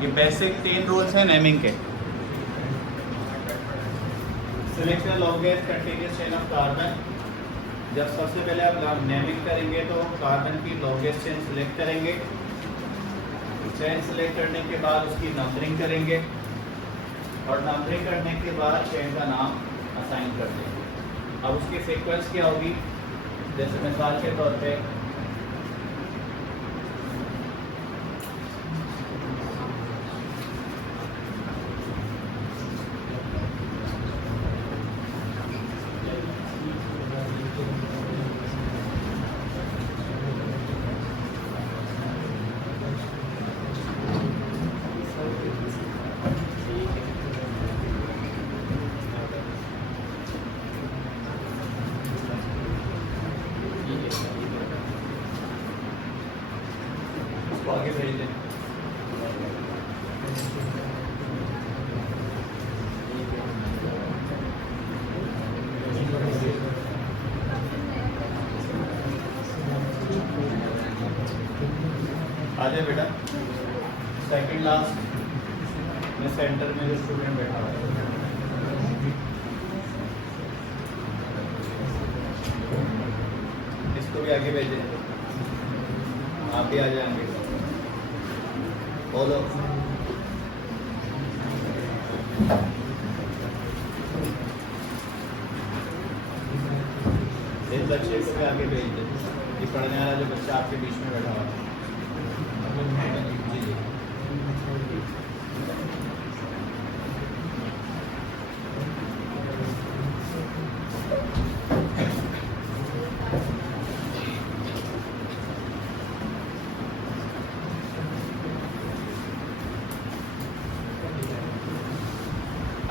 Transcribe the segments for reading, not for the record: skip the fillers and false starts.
ये basic 3 rules हैं naming के। Select the longest continuous chain of carbon. जब सबसे पहले आप नेमिंग करेंगे तो कार्बन की लॉन्गेस्ट चेन सिलेक्ट करेंगे। चेन सिलेक्ट करने के बाद उसकी नंबरिंग करेंगे और नंबरिंग करने के बाद चेन का नाम असाइन कर देंगे। अब उसकी सीक्वेंस क्या होगी, जैसे मिसाल के तौर पे आगे भेज दें। आजा बेटा, सेकंड लास्ट में सेंटर में जो स्टूडेंट बैठा हुआ है इसको भी आगे भेजें। आप भी आ जाएंगे। बोलो। इस बच्चे को भी आगे भेज दे, ये पढ़ने वाला जो बच्चा आपके बीच में बैठा हुआ है। जी जी।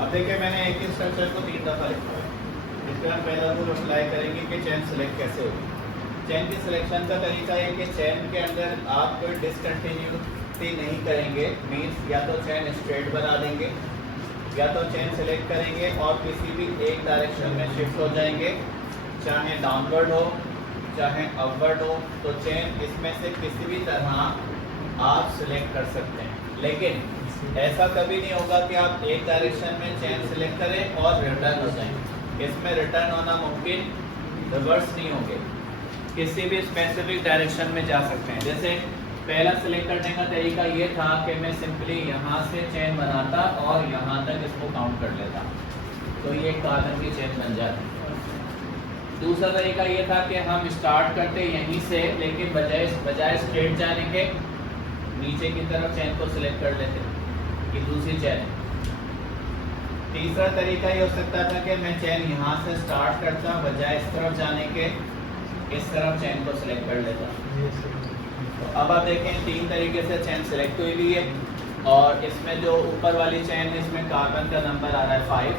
अब देखिए, मैंने एक ही स्ट्रक्चर को 3 दफ़ा लिखा है। इसका हम पहला रूल अप्लाई करेंगे कि चेन सिलेक्ट कैसे होगी। चेन की सिलेक्शन का तरीका है कि चेन के अंदर आप कोई डिसकंटिन्यूटी नहीं करेंगे। मीन्स या तो चेन स्ट्रेट बना देंगे या तो चेन सिलेक्ट करेंगे और किसी भी एक डायरेक्शन में शिफ्ट हो जाएंगे, चाहे डाउनवर्ड हो चाहे अपवर्ड हो। तो चेन इसमें से किसी भी तरह आप सिलेक्ट कर सकते हैं, लेकिन ऐसा कभी नहीं होगा कि आप एक डायरेक्शन में चेन सिलेक्ट करें और रिटर्न हो जाएं। इसमें रिटर्न होना मुमकिन, रिवर्स नहीं होंगे। किसी भी स्पेसिफिक डायरेक्शन में जा सकते हैं। जैसे पहला सिलेक्ट करने का तरीका ये था कि मैं सिंपली यहाँ से चेन बनाता और यहाँ तक इसको काउंट कर लेता, तो ये कार्बन की चेन बन जाती। दूसरा तरीका ये था कि हम स्टार्ट करते यहीं से, लेकिन बजाय स्ट्रेट जाने के नीचे की तरफ चेन को सिलेक्ट कर लेते, ये दूसरी चेन। तीसरा तरीका ये हो सकता था कि मैं चेन यहाँ से स्टार्ट करता, बजाय इस तरफ जाने के इस तरफ चेन को सिलेक्ट कर लेता। तो अब आप देखें 3 तरीके से चेन सिलेक्ट हुई हुई है और इसमें जो ऊपर वाली चेन है इसमें कार्बन का नंबर आ रहा है 5,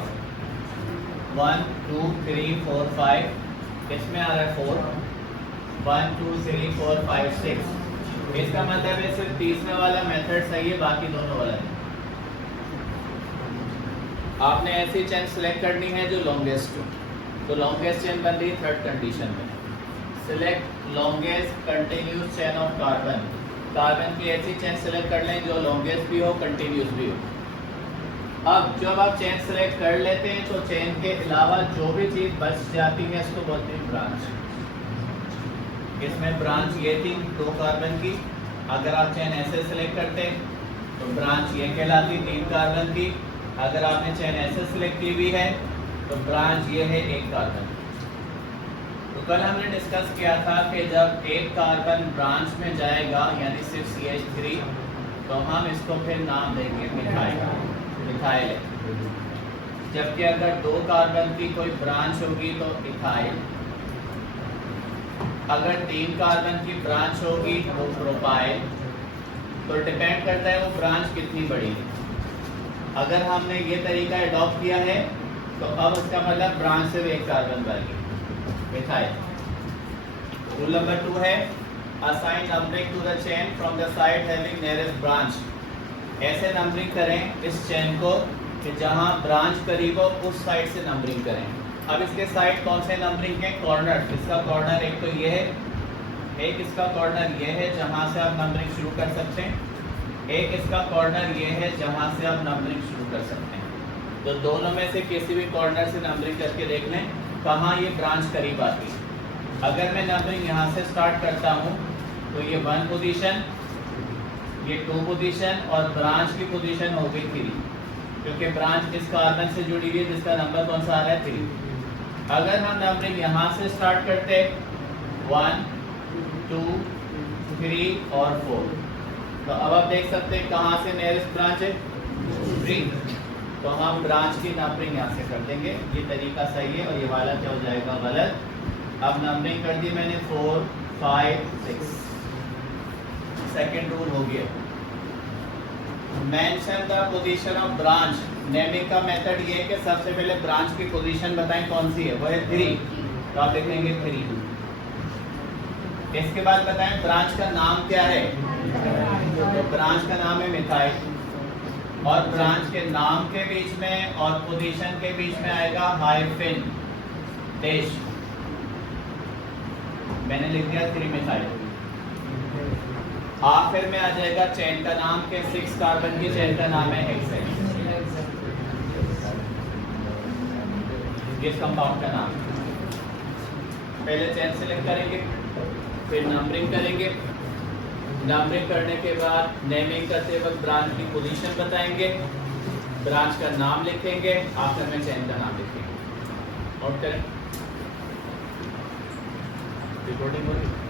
1 2 3 4 5। इसमें आ रहा है 4, 1 2 3 4 5 6। इसका मतलब है सिर्फ तीसरा वाला मेथड सही है, बाकी दोनों वाला है। आपने ऐसी चेन सिलेक्ट करनी है जो लॉन्गेस्ट हो। तो लॉन्गेस्ट चेन बन रही है थर्ड कंडीशन में। Select longest continuous chain of carbon. Carbon की ऐसी चेन सिलेक्ट कर लें जो लॉन्गेस्ट भी हो, कंटिन्यूस भी हो। अब जब आप चेन सिलेक्ट कर लेते हैं तो चेन के अलावा जो भी चीज़ बच जाती है इसको बोलते हैं ब्रांच। इसमें ब्रांच ये थी 2 कार्बन की। अगर आप चेन ऐसे सिलेक्ट करते तो ब्रांच ये कहलाती 3 कार्बन की। अगर आपने चेन ऐसे सिलेक्ट की हुई है तो ब्रांच ये है 1 कार्बन। तो कल हमने डिस्कस किया था कि जब एक कार्बन ब्रांच में जाएगा यानी सिर्फ CH3, तो हम इसको फिर नाम देंगे मिथाइल। जबकि अगर 2 कार्बन की कोई ब्रांच होगी तो इथाइल। अगर 3 कार्बन की ब्रांच होगी तो प्रोपाइल। तो डिपेंड करता है वो ब्रांच कितनी बड़ी है। अगर हमने ये तरीका अडॉप्ट किया है तो अब उसका मतलब ब्रांच से भी 1 कार्बन बनेगी, मिथाइल। रूल नंबर 2 है assign numbering to the chain from the side having nearest branch. ऐसे नंबरिंग करें इस चेन को कि जहां ब्रांच करीब हो उस साइड से नंबरिंग करें। अब इसके साइड कौन से नंबरिंग है? कॉर्नर। इसका कॉर्नर एक तो ये है, एक इसका कॉर्नर ये है जहां से आप नंबरिंग शुरू कर सकते हैं। एक इसका कॉर्नर ये है जहां से आप नंबरिंग शुरू कर सकते हैं। तो दोनों में से किसी भी कॉर्नर से नंबरिंग करके देख लें कहाँ ये ब्रांच करीब आती है। अगर मैं नंबरिंग यहाँ से स्टार्ट करता हूँ तो ये 1 पोजीशन, ये 2 पोजीशन और ब्रांच की पोजीशन हो गई 3, क्योंकि ब्रांच इस कॉर्नर से जुड़ी हुई है जिसका नंबर कौन सा आ रहा है 3। अगर हम नंबरिंग यहाँ से स्टार्ट करते 1 2 3 और 4, तो अब आप देख सकते हैं कहाँ से नियरेस्ट ब्रांच है 3, तो हम ब्रांच की नंबरिंग यहाँ से कर देंगे। ये तरीका सही है और ये वाला क्या हो जाएगा गलत। अब नंबरिंग कर दी मैंने 4 5 6, सेकेंड रूल हो गया। Mention the position of branch. Naming का मेथड ये है कि सबसे पहले ब्रांच की पोजीशन बताएं कौन सी है, वो है 3, तो आप लिखेंगे 3। इसके बाद बताएं ब्रांच का नाम क्या है, तो ब्रांच का नाम है मिथाइल, और ब्रांच के नाम के बीच में और पोजीशन के बीच में आएगा हाइफन डैश। मैंने लिख दिया 3 मिथाइल। आखिर में आ जाएगा चेन का नाम के 6 कार्बन की चेन का नाम है हेक्सेन, इस कंपाउंड का नाम। पहले चेन सेलेक्ट करेंगे, फिर नंबरिंग करेंगे। नंबरिंग करने के बाद नेमिंग करते वक्त ब्रांच की पोजीशन बताएंगे, ब्रांच का नाम लिखेंगे, आखिर में चेन का नाम लिखेंगे। नोट करें, रिकॉर्डिंग हो रही है।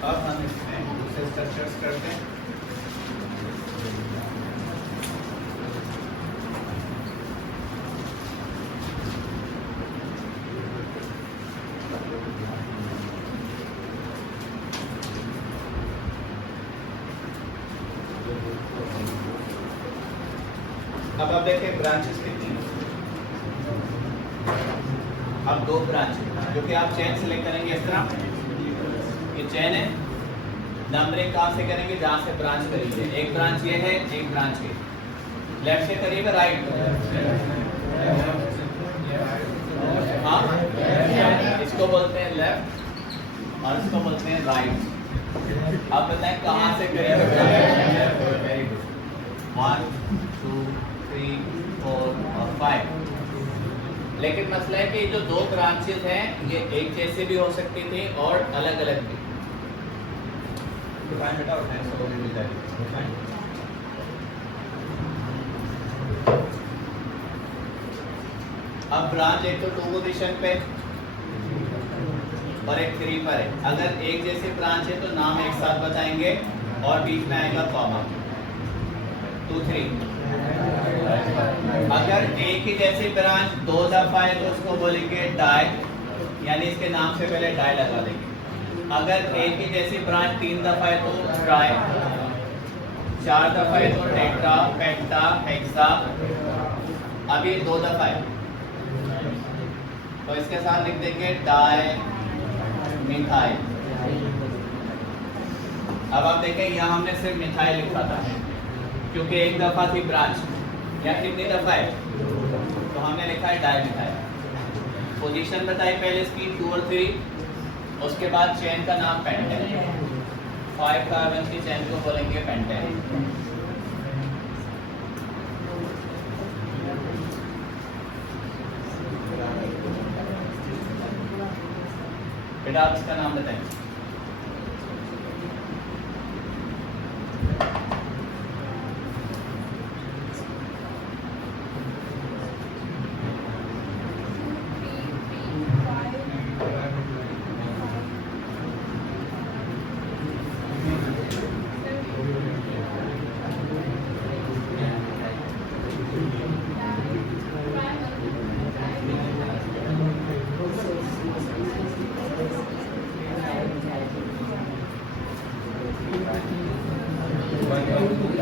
अब हम इसमें दूसरे स्ट्रक्चर्स करते हैं। अब आप देखें ब्रांचेस कितनी हैं। अब 2 ब्रांच, क्योंकि आप चेन सेलेक्ट करेंगे इस तरह, ये चेन है। नंबरिंग कहाँ से करेंगे, जहाँ से ब्रांच करीब है। एक ब्रांच ये है, एक ब्रांच ये, लेफ्ट से करीब है राइट, हाँ इसको बोलते हैं लेफ्ट और इसको बोलते हैं राइट। अब बताएं कहाँ से करीब है। वेरी गुड, 1 2 3 4 और 5। लेकिन मसला है कि जो 2 ब्रांचेस हैं ये एक जैसे भी हो सकती थी और अलग अलग भी। अब ब्रांच एक तो 2 पोजीशन पे और एक 3 पर है। अगर एक जैसी ब्रांच है तो नाम एक साथ बताएंगे और बीच में आएगा कॉमा 2 3। अगर एक ही जैसी ब्रांच 2 दफा है तो उसको बोलेंगे डाई, यानी इसके नाम से पहले डाई लगा देंगे। अगर एक ही जैसी ब्रांच 3 दफा है तो ट्राई, 4 दफा है तो टेट्रा पेंटा हेक्सा, अभी 2 दफा है तो इसके साथ लिख देंगे डाई मिथाइल। अब आप देखें यहाँ हमने सिर्फ मिथाइल लिखा था क्योंकि एक दफा थी ब्रांच, या कितनी दफा है तो हमने लिखा है डाई मिथाइल। पोजीशन बताई पहले इसकी 2 और 3, उसके बाद चेन का नाम पेंटेन, 5 कार्बन की चेन को बोलेंगे पेंटेन। बेटा आप इसका नाम बताएं।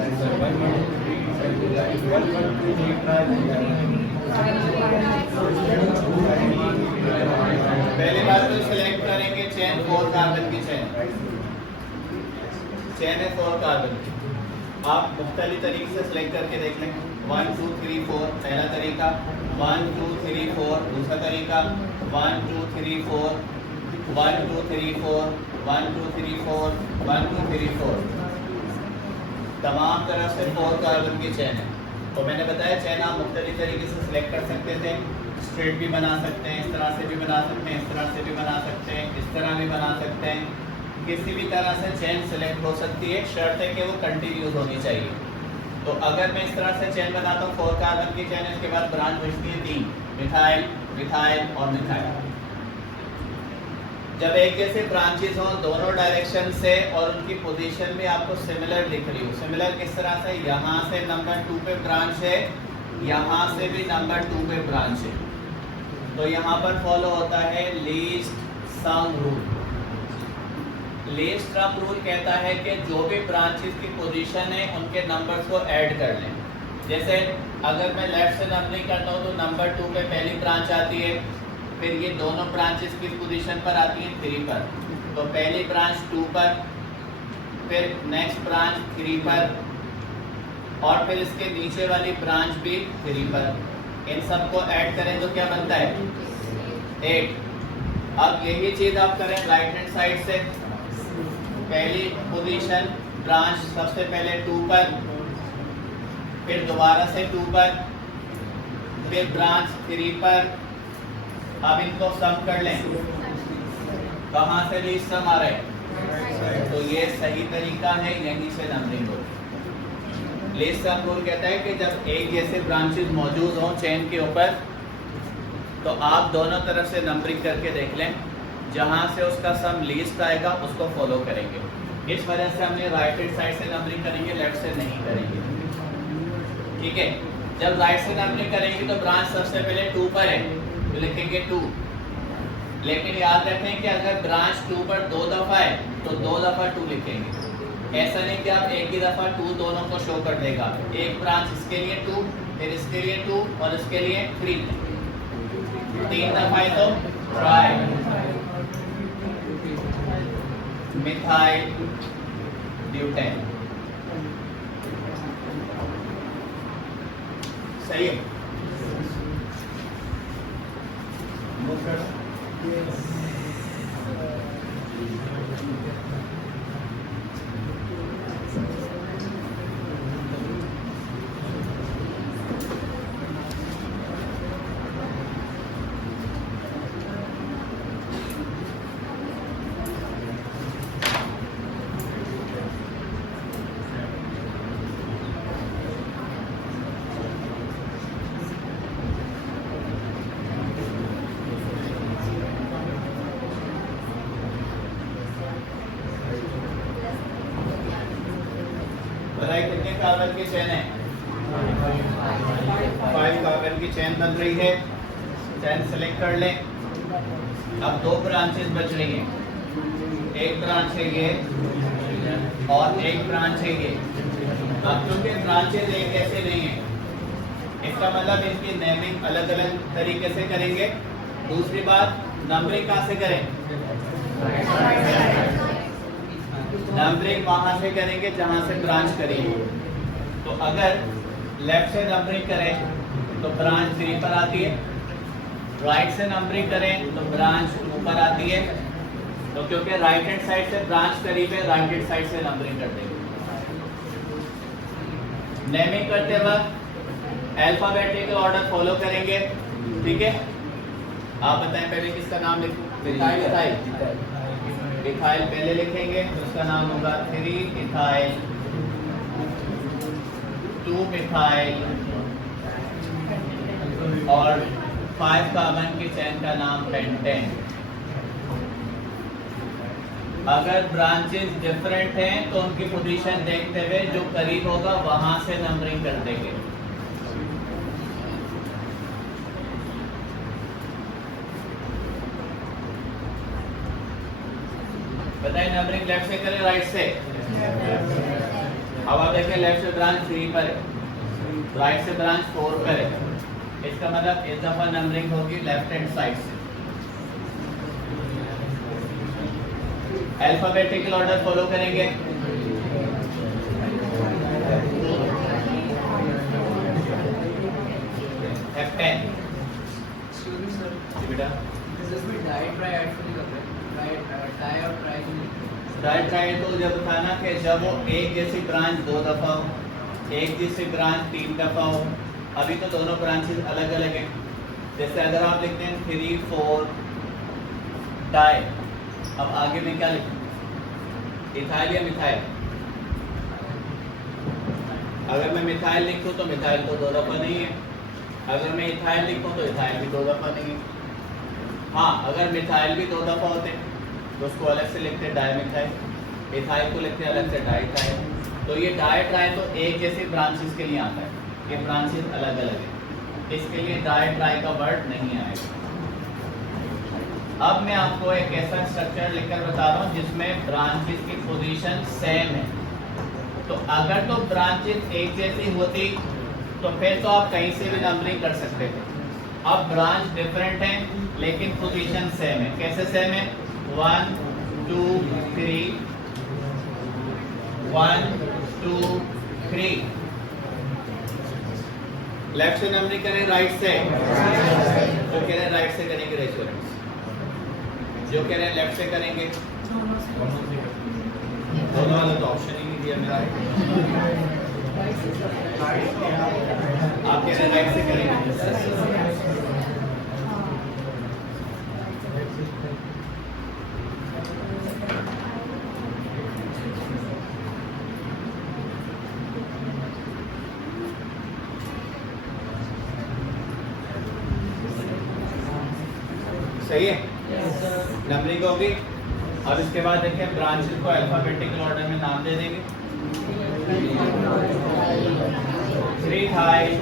पहली बात तो सिलेक्ट करेंगे चेन 4 कार्बन की चेन है 4 कार्बन की। आप मुख्तलिफ तरीके से सिलेक्ट करके देख लें। 1 2 3 4 पहला तरीका, 1 2 3 4 दूसरा तरीका, 1 2 3 4 1 2 3 4 1 2 3 4 1 2 3 4 तमाम तरह से 4 कार्बन की चेन है। तो मैंने बताया चेन आप मुख्तलिफ तरीके से सिलेक्ट कर सकते थे। स्ट्रेट भी बना सकते हैं, इस तरह से भी बना सकते हैं, इस तरह से भी बना सकते हैं, इस तरह भी बना सकते हैं। किसी भी तरह से चेन सेलेक्ट हो सकती है, शर्त है कि वो कंटिन्यूस होनी चाहिए। तो अगर मैं इस तरह से चेन बनाता हूँ 4 कार्बन की चेन, इसके बाद ब्रांच बचती है 3, मिथाइल, मिथाइल और मिथाइल। जब एक जैसे ब्रांचेस हों दोनों डायरेक्शन से और उनकी पोजीशन भी आपको सिमिलर दिख रही हो, सिमिलर किस तरह से, यहाँ से नंबर 2 पे ब्रांच है, यहाँ से भी नंबर 2 पे ब्रांच है, तो यहाँ पर फॉलो होता है least sum rule. Least sum rule कहता है कि जो भी ब्रांचेस की पोजीशन है उनके नंबर्स को ऐड कर लें। जैसे अगर मैं लेफ्ट से नंबरिंग करता हूँ तो नंबर 2 पे पहली ब्रांच आती है, फिर ये दोनों ब्रांचेस किस पोजीशन पर आती हैं 3 पर, तो पहली ब्रांच 2 पर, फिर नेक्स्ट ब्रांच 3 पर और फिर इसके नीचे वाली ब्रांच भी 3 पर। इन सब को ऐड करें तो क्या बनता है 8। अब यही चीज आप करें राइट हैंड साइड से, पहली पोजीशन ब्रांच सबसे पहले 2 पर, फिर दोबारा से 2 पर, फिर ब्रांच 3 पर। अब इनको सम कर लें, कहाँ से लीस्ट सम आ रहे हैं, तो ये सही तरीका है, यहीं से नंबरिंग हो। लीस्ट सम रूल कहता है कि जब एक जैसे ब्रांचेस मौजूद हों चेन के ऊपर तो आप दोनों तरफ से नंबरिंग करके देख लें, जहाँ से उसका सम लीस्ट आएगा उसको फॉलो करेंगे। इस वजह से हमने राइट हैंड साइड से नंबरिंग करेंगे, लेफ्ट से नहीं करेंगे, ठीक है। जब राइट से नंबरिंग करेंगे तो ब्रांच सबसे पहले 2 पर है तो लिखेंगे 2, लेकिन याद रखें कि अगर ब्रांच 2 पर 2 दफ़ा है तो 2 दफ़ा 2 लिखेंगे। ऐसा नहीं कि आप एक ही दफ़ा 2 दोनों को शो कर देगा। एक ब्रांच इसके लिए 2, फिर इसके लिए 2 और इसके लिए 3 दफ़ा है तो ट्राई मिथाइल ब्यूटेन। सही है। बताइए कितने कार्बन की चेन है, 5 कार्बन की चेन बन रही है। चेन सेलेक्ट कर लें। अब 2 ब्रांचेस बच रही हैं, एक ब्रांच है ये और एक ब्रांच है ये। अब क्योंकि ब्रांचेस एक जैसे नहीं है, इसका मतलब इनकी नेमिंग अलग अलग तरीके से करेंगे। दूसरी बात, नंबरिंग कहाँ से करें, नंबरिंग वहां से करेंगे जहां से ब्रांच करेंगे। तो अगर लेफ्ट से नंबरिंग करें तो ब्रांच 3 पर आती है, राइट से नंबरिंग करें तो ब्रांच 2 पर आती है। तो क्योंकि राइट हैंड साइड से ब्रांच करीब है, राइट हैंड साइड से नंबरिंग कर देंगे। नेमिंग करते वक्त अल्फाबेटिकल ऑर्डर फॉलो करेंगे, ठीक है। आप बताएं पहले किसका नाम लिखूं, इथाइल पहले लिखेंगे तो उसका नाम होगा 3 इथाइल, 2 मिथाइल और 5 कार्बन की चेन का नाम पेंटेन। अगर ब्रांचेस डिफरेंट हैं तो उनकी पोजीशन देखते हुए जो करीब होगा वहां से नंबरिंग कर देंगे। बताइए नंबरिंग लेफ्ट से करें राइट से, अब आप देखें लेफ्ट से ब्रांच 3 पर है, राइट से ब्रांच 4 पर है। इसका मतलब इस दफा नंबरिंग होगी लेफ्ट हैंड साइड से। अल्फाबेटिकल ऑर्डर फॉलो करेंगे। F10 बेटा राइट ट्राई तो जब था ना कि जब वो एक जैसी ब्रांच 2 दफा हो, एक जैसी ब्रांच 3 दफा हो। अभी तो दोनों ब्रांचेस अलग अलग हैं। जैसे अगर आप लिखते हैं 3 4 डाई, अब आगे में क्या लिखूं, इथाइल या मिथाइल? अगर मैं मिथाइल लिखूं तो मिथाइल तो 2 दफा नहीं है, अगर मैं इथाइल लिखूं तो इथाइल भी 2 दफा नहीं है। हाँ, अगर मिथाइल भी 2 दफा होते तो उसको अलग से लिखते डाई मिथाइल, इथाइल को लिखते अलग से डाई इथाइल। तो ये डाई ट्राई तो एक जैसे ब्रांचेस के लिए आता है, ये ब्रांचेस अलग अलग है, इसके लिए डाई ट्राई का वर्ड नहीं आएगा। अब मैं आपको एक ऐसा स्ट्रक्चर लिखकर बता रहा हूँ जिसमें ब्रांचेस की पोजीशन सेम है। तो अगर तो ब्रांचेस एक जैसी होती तो फिर तो आप कहीं से भी नंबरिंग कर सकते थे। अब ब्रांच डिफरेंट है लेकिन पोजीशन सेम है। कैसे सेम है? 1 2 3 1 2 3। लेफ्ट से नंबरिंग करें राइट से? जो कह रहे हैं राइट से करेंगे रेस्टोरेंट्स, जो कह रहे हैं लेफ्ट से करेंगे। दोनों वाला तो ऑप्शन ही नहीं दिया मेरा। आप कह रहे हैं राइट से करेंगे। सही है, नंबरिंग होगी। अब इसके बाद देखिए ब्रांचेस को अल्फाबेटिकल ऑर्डर में नाम दे देंगे। 3 थाइल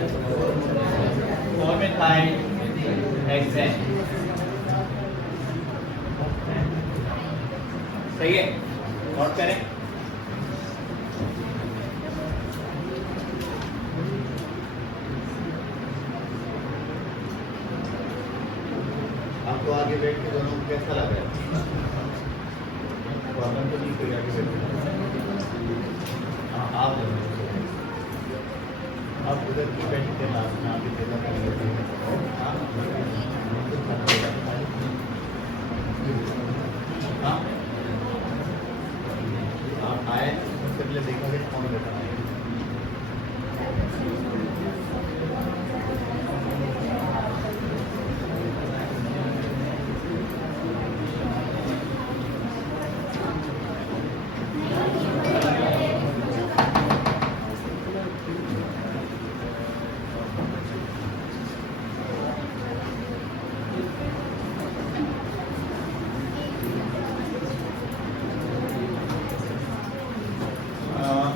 4 मिथाइल हेक्सेन। सही है, नोट करें। आपको आगे बैठ के दोनों को कैसा लग रहा है? प्रॉब्लम तो नहीं कोई आगे बैठ के? हाँ, आप दोनों आप उधर की बैठ के लास्ट में आप इतना करेंगे। हाँ हाँ, आप आए उससे पहले देखोगे कौन बैठा है।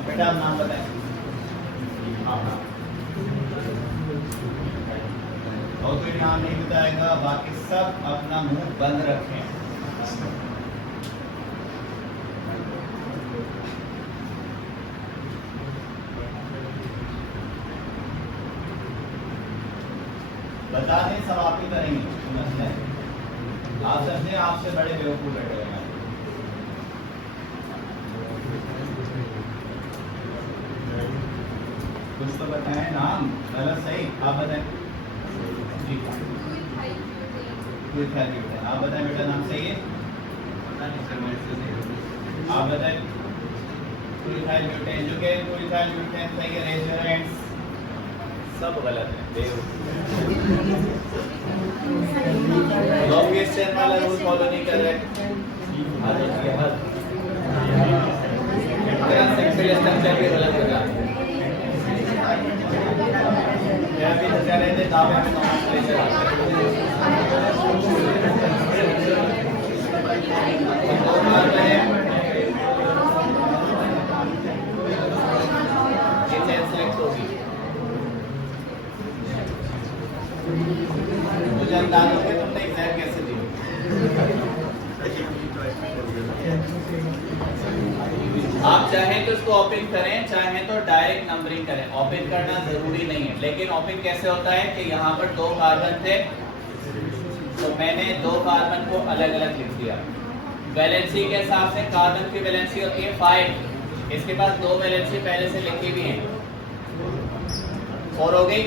बेटा आप नाम बताएं। हाँ हाँ, और कोई नाम नहीं बताएगा, बाकी सब अपना मुंह बंद रखें। बता दें सब आप ही करेंगे, मसला है। आप समझे आपसे बड़े बेवकूफ बैठे हैं। कुछ तो बताएं नाम, गलत सही आप बताएं। जी आप बताएं बेटा, नाम सही है? आप बताएं। पुलिथाइल ब्यूटेन, जो कह पुलिथाइल ब्यूटेन सही है, रेज योर हैंड्स। सब गलत है। लॉन्गेस्ट चेन वाला रूल फॉलो नहीं कर रहे। सिंपल स्ट्रक्चर भी गलत लगा। क्या भी लगा रहे थे दावे में मुझे अंदाजा हो गया तुमने एग्जाम कैसे दी। आप चाहें तो इसको ओपन करें, चाहें तो डायरेक्ट नंबरिंग करें, ओपन करना जरूरी नहीं है। लेकिन ओपन कैसे होता है कि यहाँ पर 2 कार्बन थे तो मैंने 2 कार्बन को अलग अलग लिख दिया। वैलेंसी के हिसाब से कार्बन की वैलेंसी होती है 5, इसके पास 2 वैलेंसी पहले से लिखी हुई है, 4 हो गई।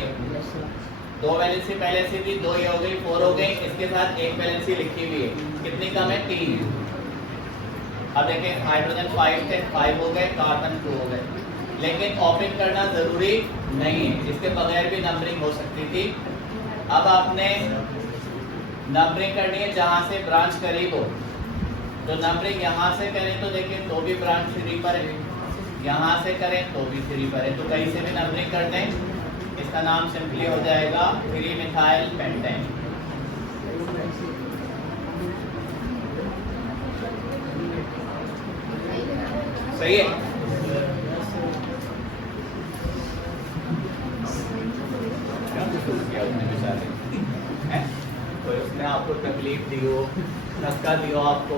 2 वैलेंसी पहले से थी, 2 ये हो गई, 4 हो गई। इसके साथ 1 वैलेंसी लिखी हुई है, कितनी कम है? 3। अब देखें हाइड्रोजन 5 थे, 5 हो गए, कार्बन 2 हो गए। लेकिन ओपन करना जरूरी नहीं है, इसके बगैर भी नंबरिंग हो सकती थी। अब आपने नंबरिंग करनी है जहां से ब्रांच करीब हो। तो नंबरिंग यहाँ से करें तो देखिए तो भी ब्रांच 3 पर है, यहाँ से करें तो भी 3 पर है, तो कहीं से भी नंबरिंग कर दें। इसका नाम सिंपली हो जाएगा 3 मिथाइल पेंटेन। सही है। तो उसने आपको तकलीफ दी हो, धक्का दिया आपको,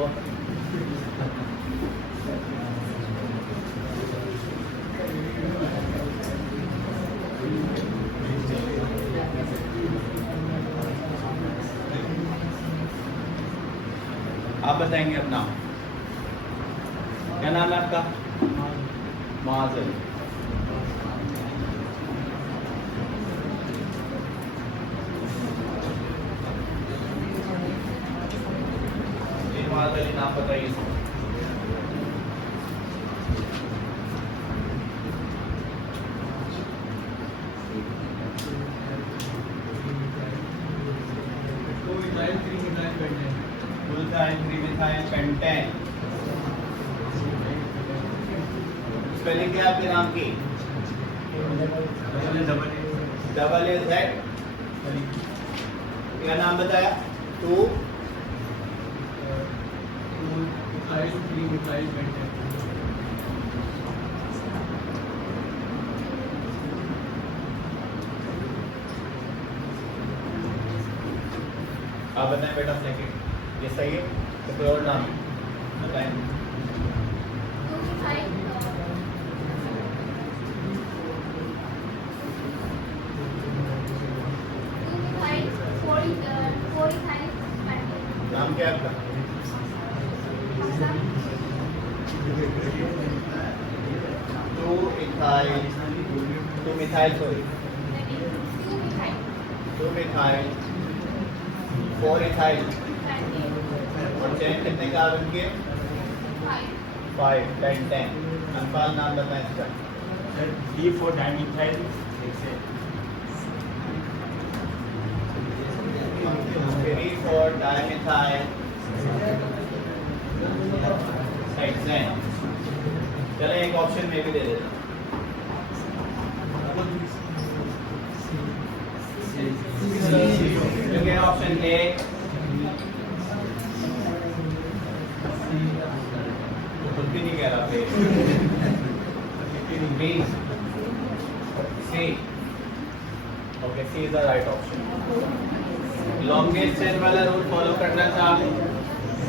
आप बताएंगे अपना क्या नाम है आपका? माजल। माजल नाम बताइए। स्पेलिंग क्या आपके नाम की? Double A Z. क्या नाम बताया? 2 आप बताएं बेटा सेकंड, ये सही है? तो कोई और नाम बताएं। नाम क्या है आपका? 2 मिथाइल 4 इथाइल। और चेन कितने कार्बन के? 5 10। अनफाल नाम बताएं इसका। D4 dimethyl 3,4 dimethyl hexane. चले एक ऑप्शन में भी दे देता हूं। ऑप्शन ए कुछ भी नहीं कह रहा थे। B C. Okay, C is the right option. Longest chain वाला रूल फॉलो करना था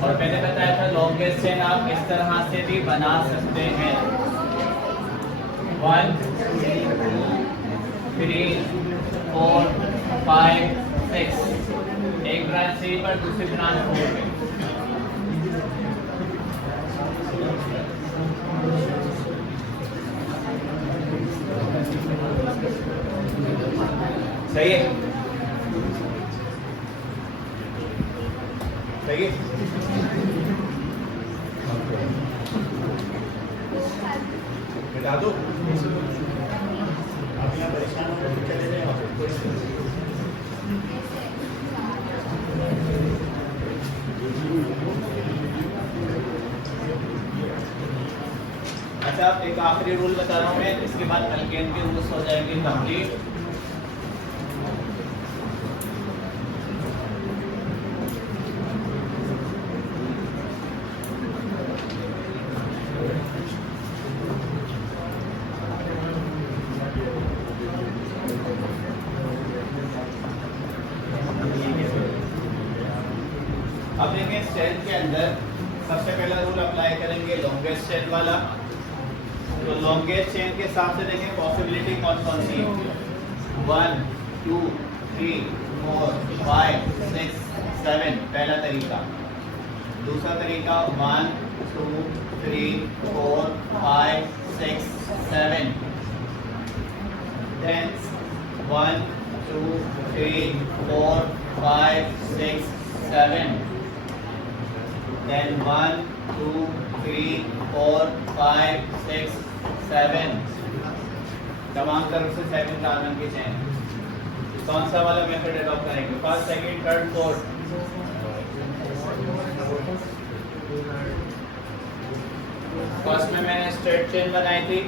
और मैंने बताया था लॉन्गेस्ट चेन आप इस तरह से भी बना सकते हैं। 1 2 3 4 5 6। एक ब्रांच सी पर दूसरी ब्रांच 4 पे। सही है? सही है? बता दो। आप यहाँ परेशान होकर चले जाए ऑफिस। अच्छा, आप एक आखिरी रूल बता रहा हूँ मैं, इसके बाद अल्केन के रूल्स हो जाएंगे कंप्लीट। अब देखें सेल के अंदर सबसे पहला रूल अप्लाई करेंगे लॉन्गेस्ट चेन वाला। तो लॉन्गेस्ट चेन के हिसाब से देखें पॉसिबिलिटी कौन कौन सी है 1 2 3 4 5 6 7 पहला तरीका दूसरा तरीका 1 2 3 4 5 6 7 then 1 2 3 4 5 6 7 then 1 2 3 4 5 6 7 तमाम तरफ से 7 कार्बन की चेन कौन सा वाला मेथड अडॉप्ट करेंगे first second third fourth first में मैंने स्ट्रेट चेन बनाई थी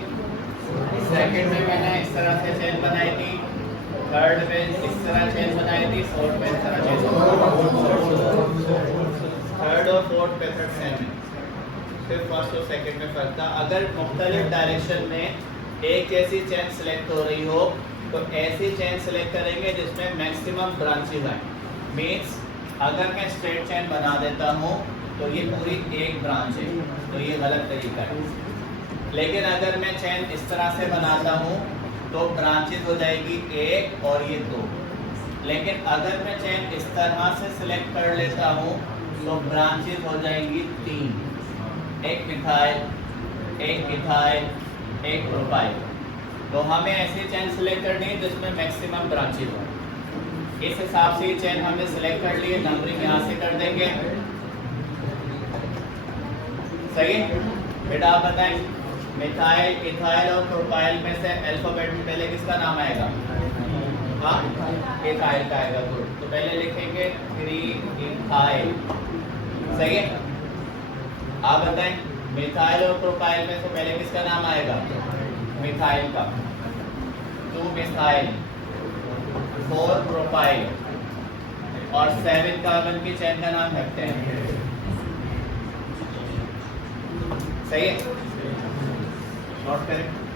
सेकंड में मैंने इस तरह से चेन बनाई थी थर्ड में इस तरह चेन बनाई थी फोर्थ में इस तरह चेन थर्ड और फोर्थ मेथड सेम है सिर्फ फर्स्ट और सेकंड में फर्क था अगर मुख्तलिफ डायरेक्शन में एक जैसी चेन सेलेक्ट हो रही हो तो ऐसी चेन सेलेक्ट करेंगे जिसमें मैक्सिमम ब्रांचेस आए मीन्स अगर मैं स्ट्रेट चेन बना देता हूँ तो ये पूरी एक ब्रांच है तो ये गलत तरीका है लेकिन अगर मैं चेन इस तरह से बनाता हूँ तो ब्रांचेस हो जाएगी एक और ये दो लेकिन अगर मैं चेन इस तरह से सिलेक्ट कर लेता हूँ तो ब्रांचेस हो जाएंगी तीन एक मिथाइल एक इथाइल एक प्रोपाइल तो हमें ऐसी चेन सिलेक्ट करनी है जिसमें मैक्सिमम ब्रांचेस हो इस हिसाब से ये चेन हमने सिलेक्ट कर ली है नंबरिंग यहाँ से कर देंगे सही बेटा आप बताएं मिथाइल इथाइल और प्रोपाइल में से अल्फाबेट में पहले किसका नाम आएगा हाँ इथाइल का आएगा गुड तो पहले लिखेंगे 3 इथाइल सही है आप बताएं मिथाइल और प्रोपाइल में से पहले किसका नाम आएगा मिथाइल का 2 मिथाइल 4 प्रोपाइल और 7 कार्बन की चेन का नाम रखते हैं सही है नोट करें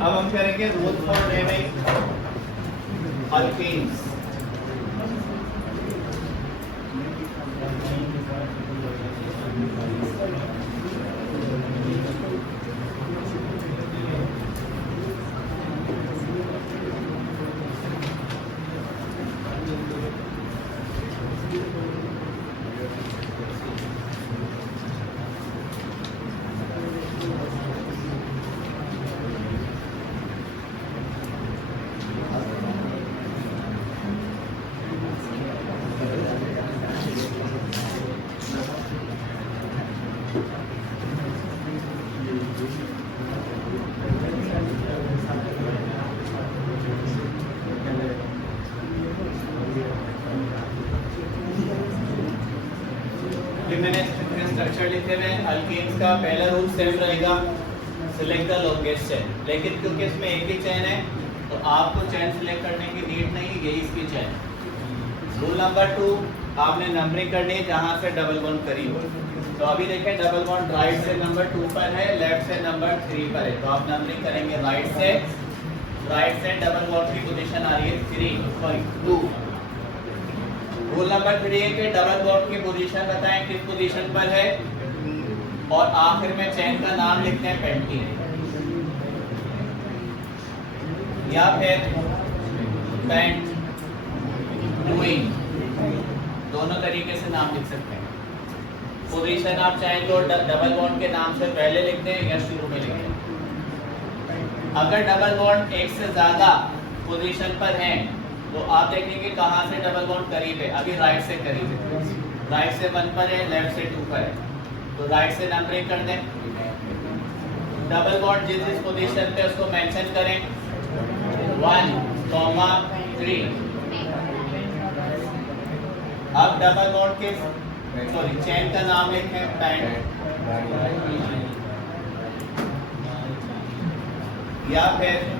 अब हम करेंगे रूल फॉर नेमिंग अल्कीन्स मैंने स्ट्रक्चर लिखे हुए अल्कीन्स का पहला रूल सेम रहेगा सिलेक्ट द लॉन्गेस्ट चेन लेकिन क्योंकि इसमें एक ही चेन है तो आपको चेन सिलेक्ट करने की नीड नहीं यही इसकी चेन रूल नंबर 2 आपने नंबरिंग करनी है जहां से डबल बॉन्ड करी हो तो अभी देखें डबल बॉन्ड राइट से नंबर 2 पर है लेफ्ट से नंबर 3 पर है तो आप नंबरिंग करेंगे राइट से डबल बॉन्ड की पोजीशन आ रही है 2 रूल नंबर 3 है कि डबल बॉन्ड की पोजीशन बताएं किस पोजीशन पर है और आखिर में चेन का नाम लिखते हैं पेंटीन या फिर पेंटुइन दोनों तरीके से नाम लिख सकते हैं पोजीशन आप चाहें तो डबल बॉन्ड के नाम से पहले लिख दें या शुरू में लिख दें अगर डबल बॉन्ड एक से ज्यादा पोजीशन पर हैं तो आप देखेंगे कहाँ से डबल बॉन्ड करीब है अभी राइट से करीब है राइट से 1 पर है लेफ्ट से 2 पर है तो राइट से नंबरिंग कर दें डबल बॉन्ड जिस पोजीशन पे उसको मेंशन करें 1, 3 अब डबल बॉन्ड के सॉरी चेन का नाम लिखें पेंट, या फिर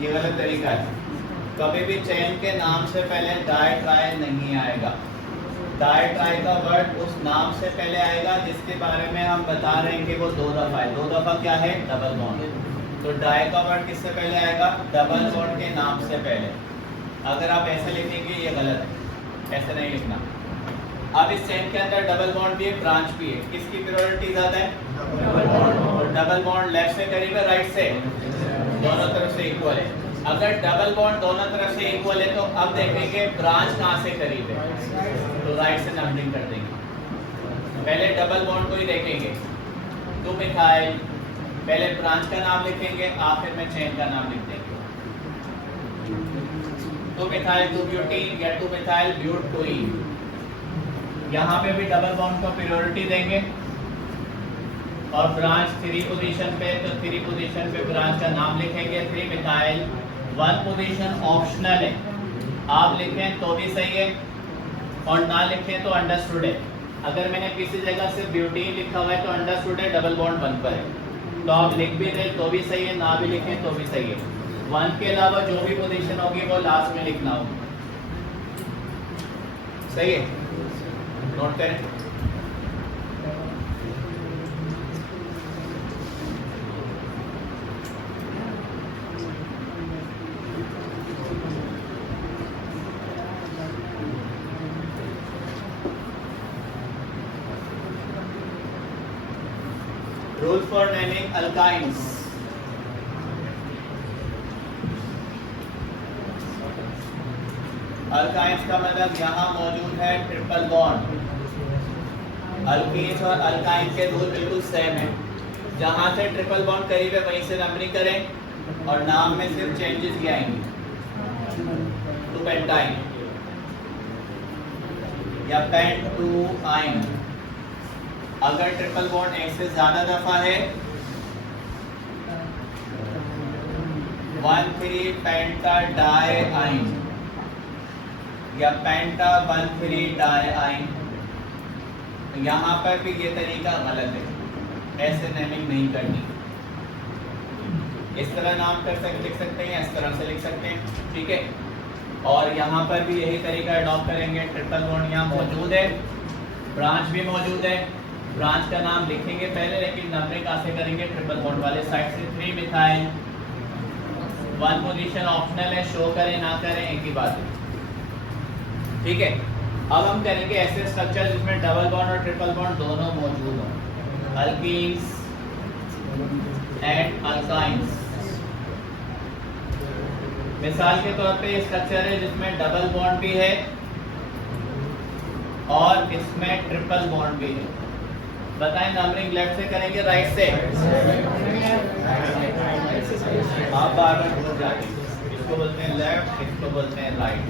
ये वाला तरीका है। कभी भी चेन के नाम से पहले डाई ट्राई नहीं आएगा। डाई ट्राई का वर्ड उस नाम से पहले आएगा जिसके बारे में हम बता रहे हैं कि वो 2 दफा है। 2 दफा क्या है? Double bond. तो डाई का वर्ड किससे पहले आएगा? डबल बॉन्ड के नाम से पहले। अगर आप ऐसे लिखेंगे ये गलत है, ऐसे नहीं लिखना। अब इस चेन के अंदर डबल बॉन्ड भी है, ब्रांच भी है। किसकी प्रायोरिटी ज्यादा है? डबल बॉन्ड लेफ्ट से करीब है, राइट से? दोनों तरफ से इक्वल है। अगर डबल बॉन्ड दोनों तरफ से इक्वल है तो अब देखेंगे ब्रांच कहाँ से करीब है, तो राइट से नंबरिंग कर देंगे। पहले डबल बॉन्ड को ही देखेंगे, 2 मिथाइल, पहले ब्रांच का नाम लिखेंगे, आखिर में चेन का नाम लिख देंगे। 2 मिथाइल 2 ब्यूटीन या 2 मिथाइल ब्यूटोइन। यहाँ पे भी डबल बॉन्ड को प्रायोरिटी देंगे और ब्रांच 3 पोजीशन पे, तो 3 पोजीशन पे ब्रांच का नाम लिखेंगे 3 मिथाइल। 1 पोजीशन ऑप्शनल है, आप लिखें तो भी सही है और ना लिखें तो अंडरस्टूड है। अगर मैंने किसी जगह से ब्यूटीन लिखा हुआ है तो अंडरस्टूड है, डबल बॉन्ड 1 पर है। तो आप लिख भी दें तो भी सही है, ना भी लिखें तो भी सही है। 1 के अलावा जो भी पोजीशन होगी वो लास्ट में लिखना होगी। सही है, नोट करें। Rule for naming alkynes. Alkynes का मतलब यहाँ मौजूद है ट्रिपल बॉन्ड। अल्कीन्स और अल्काइन के रूल बिल्कुल सेम है। जहाँ से ट्रिपल बॉन्ड करीब है वहीं से नंबरिंग करें और नाम में सिर्फ चेंजेस ही आएंगे। 2 पेंटाइन या पेंटूआइन। अगर ट्रिपल बॉन्ड एक से ज्यादा दफा है, 1,3 पेंटाडाइआइन या पेंटा 1,3 डाइआइन। यहाँ पर भी ये तरीका गलत है, ऐसे नेमिंग नहीं करनी। इस तरह नाम लिख सकते हैं, इस तरह से लिख सकते हैं, ठीक है। और यहाँ पर भी यही तरीका अडॉप्ट करेंगे। ट्रिपल बॉन्ड यहाँ मौजूद है, ब्रांच भी मौजूद है। ब्रांच का नाम लिखेंगे पहले, लेकिन नंबरिंग कहाँ से करेंगे? ट्रिपल बॉन्ड वाले साइड से। 3 मिथाइल, 1 पोजीशन ऑप्शनल है, शो करें ना करें एक ही बात है, ठीक है। अब हम करेंगे ऐसे स्ट्रक्चर जिसमें डबल बॉन्ड और ट्रिपल बॉन्ड दोनों मौजूद हों। Alkenes and alkynes. मिसाल के तौर पे स्ट्रक्चर है जिसमें डबल बॉन्ड भी है और इसमें ट्रिपल बॉन्ड भी है। बताएं नंबरिंग लेफ्ट से करेंगे राइट से? आप बार बार भूल जाते हैं। इसको बोलते हैं लेफ्ट, इसको बोलते हैं राइट।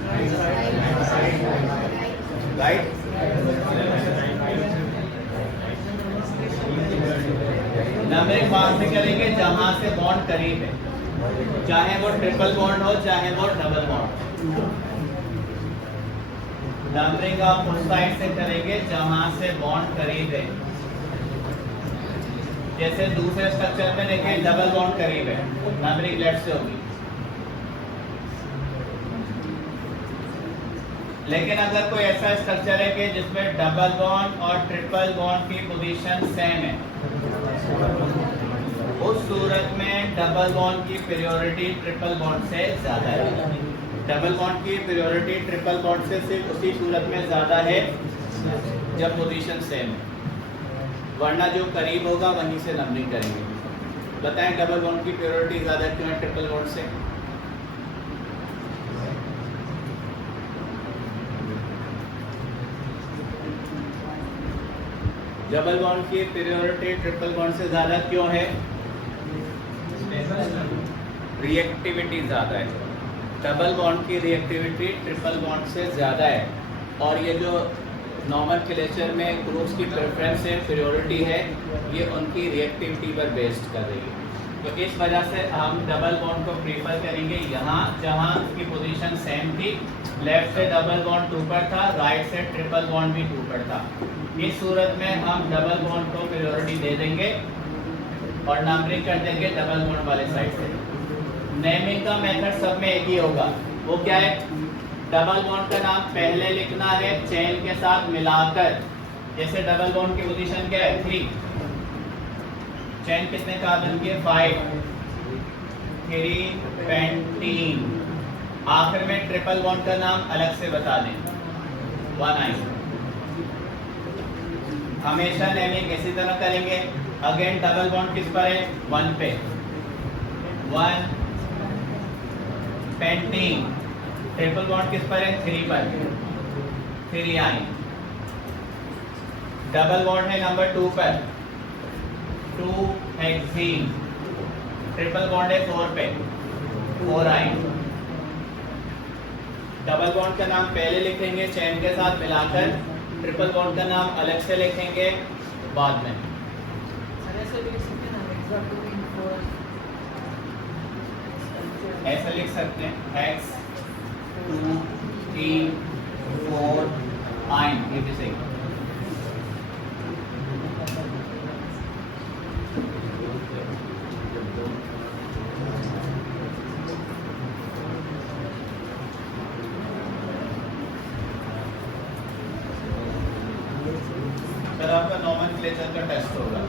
राइट, नंबरिंग वहां से करेंगे जहां से बॉन्ड करीब है, चाहे वो ट्रिपल बॉन्ड हो चाहे वो डबल बॉन्ड। नंबरिंग आप उस साइड से करेंगे जहां से बॉन्ड करीब है। जैसे दूसरे स्ट्रक्चर में देखें डबल बॉन्ड करीब है, नंबरिंग लेफ्ट से होगी। लेकिन अगर कोई ऐसा स्ट्रक्चर है कि जिसमें डबल बॉन्ड और ट्रिपल बॉन्ड की पोजीशन सेम है, उस सूरत में डबल बॉन्ड की प्रायोरिटी ट्रिपल बॉन्ड से ज्यादा है। डबल बॉन्ड की प्रायोरिटी ट्रिपल बॉन्ड से सिर्फ उसी सूरत में ज्यादा है जब पोजीशन सेम है, वरना जो करीब होगा वहीं से नंबरिंग करेंगे। बताएं डबल बॉन्ड की प्रायोरिटी ज्यादा क्यों है ट्रिपल बॉन्ड से? डबल बॉन्ड की प्रायोरिटी ट्रिपल बॉन्ड से ज्यादा क्यों है? रिएक्टिविटी ज्यादा है। डबल बॉन्ड की रिएक्टिविटी ट्रिपल बॉन्ड से ज़्यादा है, और ये जो नॉमेनक्लेचर में ग्रुप्स की प्रेफरेंस है, प्रायोरिटी है, ये उनकी रिएक्टिविटी पर बेस्ड कर रही है। तो इस वजह से हम डबल बॉन्ड को प्रीफर करेंगे यहाँ जहाँ उसकी पोजीशन सेम थी। लेफ्ट से डबल बॉन्ड 2 पर था, राइट से ट्रिपल बॉन्ड भी 2 पर था। इस सूरत में हम डबल बॉन्ड को प्रायोरिटी दे देंगे और नंबरिंग कर देंगे डबल बॉन्ड वाले साइड से। नेमिंग का मेथड सब में एक ही होगा। वो क्या है? डबल बॉन्ड का नाम पहले लिखना है चेन के साथ मिलाकर। जैसे डबल बॉन्ड की पोजीशन क्या है? 3। चेन कितने कार्बन की है? 5। 3 पेंटीन। आखिर में ट्रिपल बॉन्ड का नाम अलग से बता दें, 1 हमेशा नेमिंग इसी तरह करेंगे। अगेन डबल बॉन्ड किस पर है? 1 पे। 1 पेंटीन। ट्रिपल बॉन्ड किस पर है? 3 पर। 3 आई। डबल बॉन्ड है नंबर 2 पर, 2 हेक्सीन। ट्रिपल बॉन्ड है 4 पे, 4 आई। डबल बॉन्ड का नाम पहले लिखेंगे चेन के साथ मिलाकर, ट्रिपल बॉन्ड का नाम अलग से लिखेंगे बाद में। ऐसा लिख सकते हैं X 2 3 4 आइन, ये भी सही। सर आपका नॉमेनक्लेचर का टेस्ट होगा।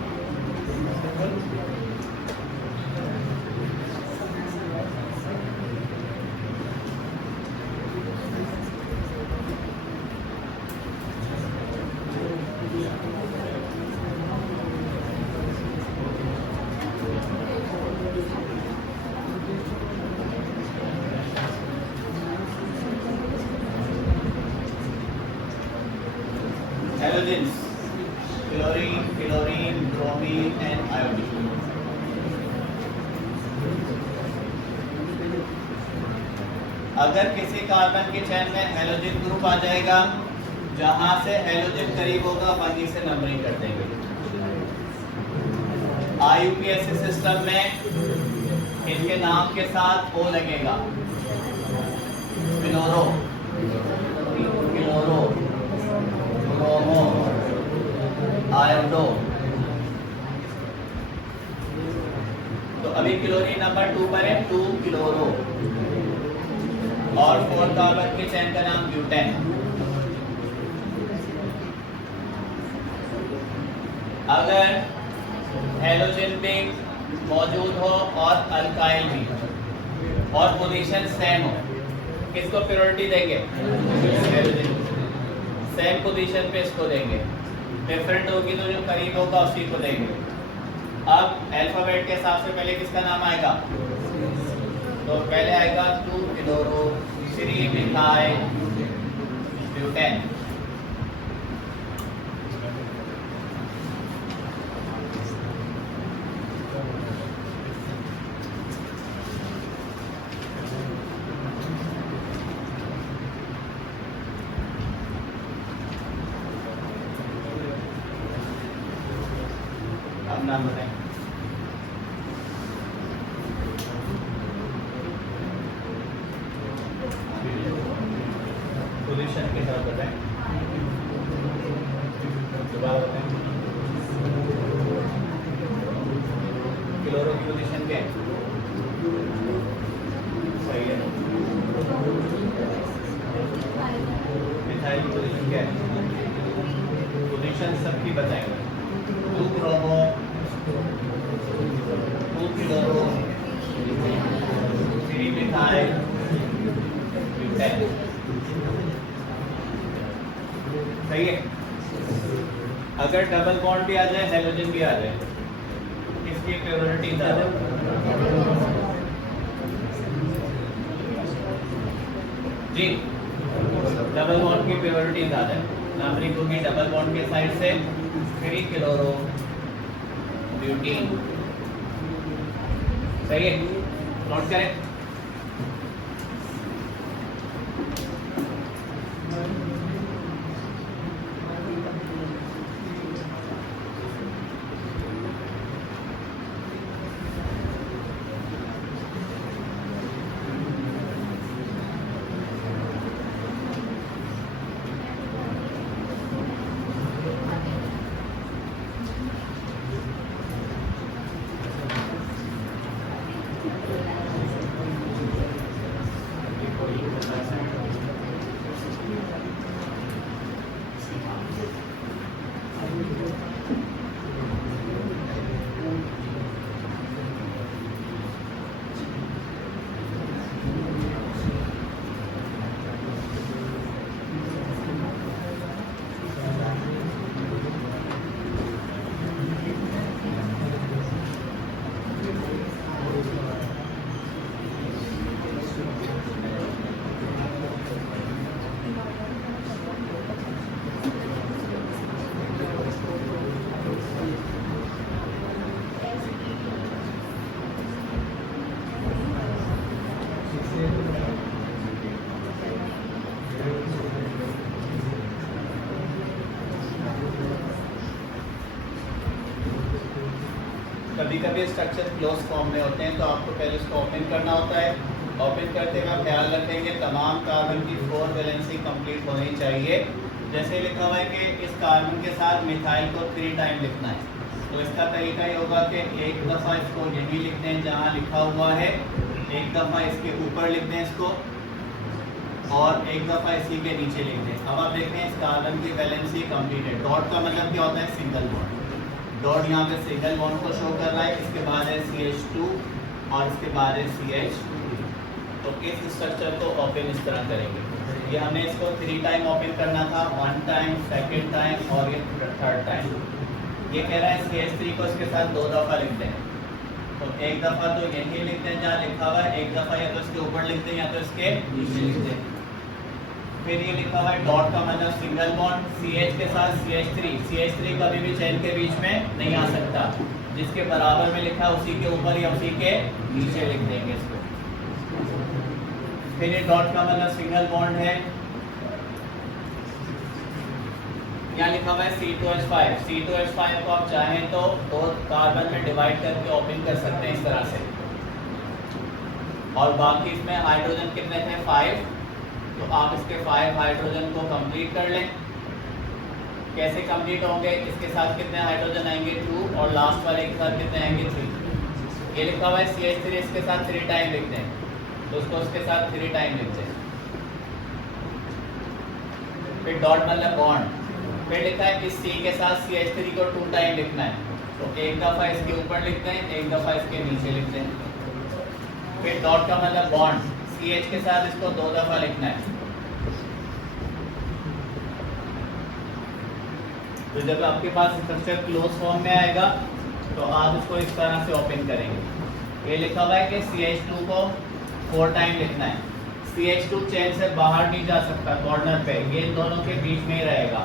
Halogens, chlorine, chlorine, bromine and iodine. अगर किसी कार्बन के चेन में हेलोजन ग्रुप आ जाएगा, जहां से हेलोजन करीब होगा वहीं से नंबरिंग कर देंगे। IUPAC सिस्टम में इनके नाम के साथ O लगेगा। Chloro, chloro, bromo, iodo. तो अभी क्लोरीन नंबर 2 पर है, 2 क्लोरो। और 4 कार्बन के चेन का नाम ब्यूटेन। अगर हेलोजन भी मौजूद हो और अल्काइल भी और पोजीशन सेम हो, किसको प्रायोरिटी देंगे? सेम पोजीशन पे इसको देंगे। डिफरेंट होगी तो जो करीब होगा उसी को देंगे। अब अल्फाबेट के हिसाब से पहले किसका नाम आएगा? तो पहले आएगा 2 क्लोरो 3 मिथाइल ब्यूटेन। अब नाम बताएं। पोजीशन के साथ बताएं। दोबारा बताएं। क्लोरो की पोजीशन क्या है? सही है। मिथाइल की पोजीशन क्या है? पोजीशन सबकी बताएंगे। 2 ब्रोमो, 2 क्लोरो, 3 मिथाइल ब्यूटेन। सही है। अगर डबल बॉन्ड भी आ जाए, हेलोजन भी आ जाए, इसकी प्रायोरिटी ज़्यादा है। जी, डबल बॉन्ड की प्रायोरिटी ज़्यादा है। नंबरिंग होगी डबल बॉन्ड के साइड से 3 क्लोरो ब्यूटीन। सही है, नोट करें। कभी कभी स्ट्रक्चर क्लोज फॉर्म में होते हैं तो आपको पहले इसको ओपन करना होता है। ओपन करते हुए ख्याल रखेंगे तमाम कार्बन की 4 वैलेंसी कंप्लीट होनी चाहिए। जैसे लिखा हुआ है कि इस कार्बन के साथ मिथाइल को 3 टाइम लिखना है, तो इसका तरीका ये होगा कि एक दफ़ा इसको यहीं लिख दें जहाँ लिखा हुआ है, एक दफ़ा इसके ऊपर लिख दें इसको, और एक दफ़ा इसी के नीचे लिख दें। अब आप देखें इस कार्बन की वैलेंसी कंप्लीट है। डॉट का मतलब क्या होता है? Single bond. डॉट यहाँ पे सिंगल बॉन्ड को शो कर रहा है। इसके बाद है CH2 और इसके बाद है CH3। तो इस स्ट्रक्चर को ओपन इस तरह करेंगे। ये हमें इसको 3 टाइम ओपन करना था, 1 टाइम, 2nd टाइम और ये 3rd टाइम। ये कह रहा है CH3 को इसके साथ 2 दफ़ा लिख दें। तो एक दफ़ा तो यहीं लिख दें जहाँ लिखा हुआ है, एक दफ़ा या तो इसके ऊपर लिख दें या तो इसके नीचे लिख दें। फिर ये लिखा हुआ है डॉट का मतलब सिंगल बॉन्ड, CH के साथ CH3। CH3 कभी भी चेन के बीच में नहीं आ सकता, जिसके बराबर में लिखा है उसी के ऊपर या उसी के नीचे लिख देंगे इसको। फिर ये डॉट का मतलब सिंगल बॉन्ड है। यहाँ लिखा हुआ है C2H5। C2H5 को आप चाहें तो 2 कार्बन में डिवाइड करके ओपन कर सकते हैं इस तरह से। और बाकी इसमें हाइड्रोजन कितने थे? 5। तो आप इसके 5 हाइड्रोजन को कंप्लीट कर लें। कैसे कंप्लीट होंगे? इसके साथ कितने हाइड्रोजन आएंगे? 2, और लास्ट वाले के साथ कितने आएंगे? 3। ये लिखा हुआ है CH3, इसके साथ 3 टाइम लिखते हैं, तो उसको इसके साथ 3 टाइम लिखते हैं। फिर डॉट मतलब बॉन्ड। फिर लिखा है इस C के साथ CH3 को 2 टाइम लिखना है, तो एक दफ़ा इसके ऊपर लिखते हैं, एक दफ़ा इसके नीचे लिखते हैं। फिर डॉट का मतलब बॉन्ड, CH के साथ इसको 2 दफ़ा लिखना है। तो जब आपके पास स्ट्रक्चर क्लोज फॉर्म में आएगा तो आप इसको इस तरह से ओपन करेंगे। ये लिखा हुआ है कि CH2 को 4 टाइम लिखना है। CH2 चेन से बाहर नहीं जा सकता, कॉर्नर पे, ये इन दोनों के बीच में ही रहेगा,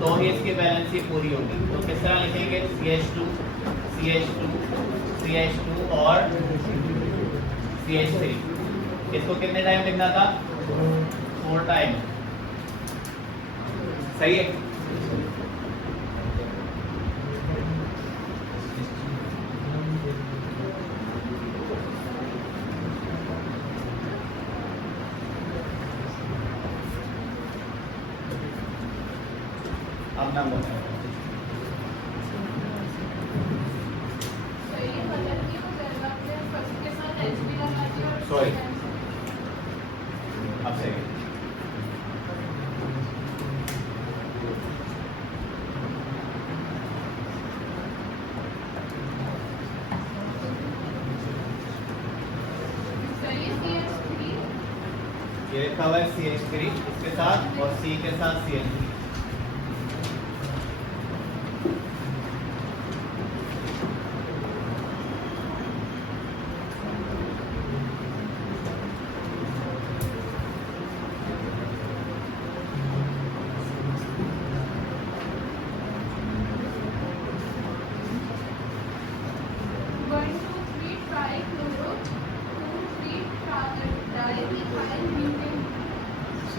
तो ही इसकी बैलेंसी पूरी होगी। तो किस तरह लिखेंगे? CH2 CH2 CH2 और CH3। इसको कितने टाइम लिखना था? 4 टाइम। सही है। अब नाम बताओ। सॉरी, अब सही है। ये लिखा हुआ है CH3 इसके साथ और C के साथ CH3।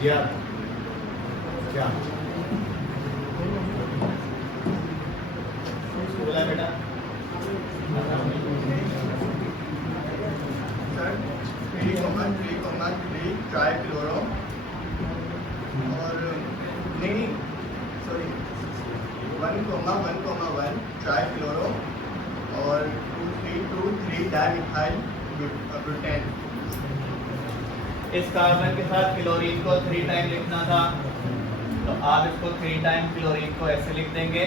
या क्या बोला बेटा? सर 3,3,3 ट्राइक्लोरो और नहीं सॉरी 1,1,1 ट्राइक्लोरो और 2,3,2,3 डाइमिथाइल ब्यूटेन। इस कार्बन के साथ क्लोरीन को 3 टाइम लिखना था, तो आप इसको 3 टाइम क्लोरीन को ऐसे लिख देंगे।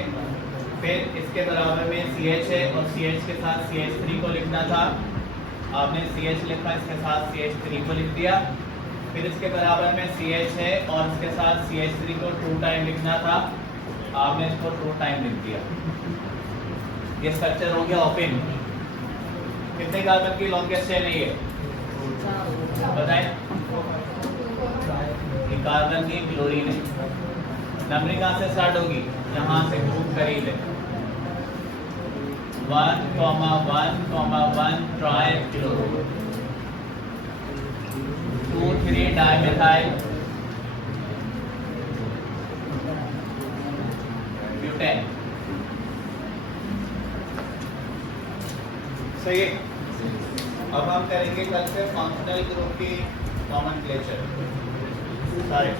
फिर इसके बराबर में CH है और CH के साथ CH3 को लिखना था, आपने CH लिखा, इसके साथ CH3 को लिख दिया। फिर इसके बराबर में CH है और इसके साथ CH3 को 2 टाइम लिखना था, आपने इसको 2 टाइम लिख दिया। ये स्ट्रक्चर हो गया ओपन। कितने कार्बन की लॉन्गेस्ट चेन है ये बताएं? ये कार्बन की क्लोरीन है। नंबरिंग कहाँ से स्टार्ट होगी? यहाँ से खूब करीब है। 1,1,1 ट्राइक्लोरो, 2,3 डाइमिथाइल ब्यूटेन। सही है। अब हम करेंगे कल से फंक्शनल ग्रुप की नॉमेनक्लेचर सारे।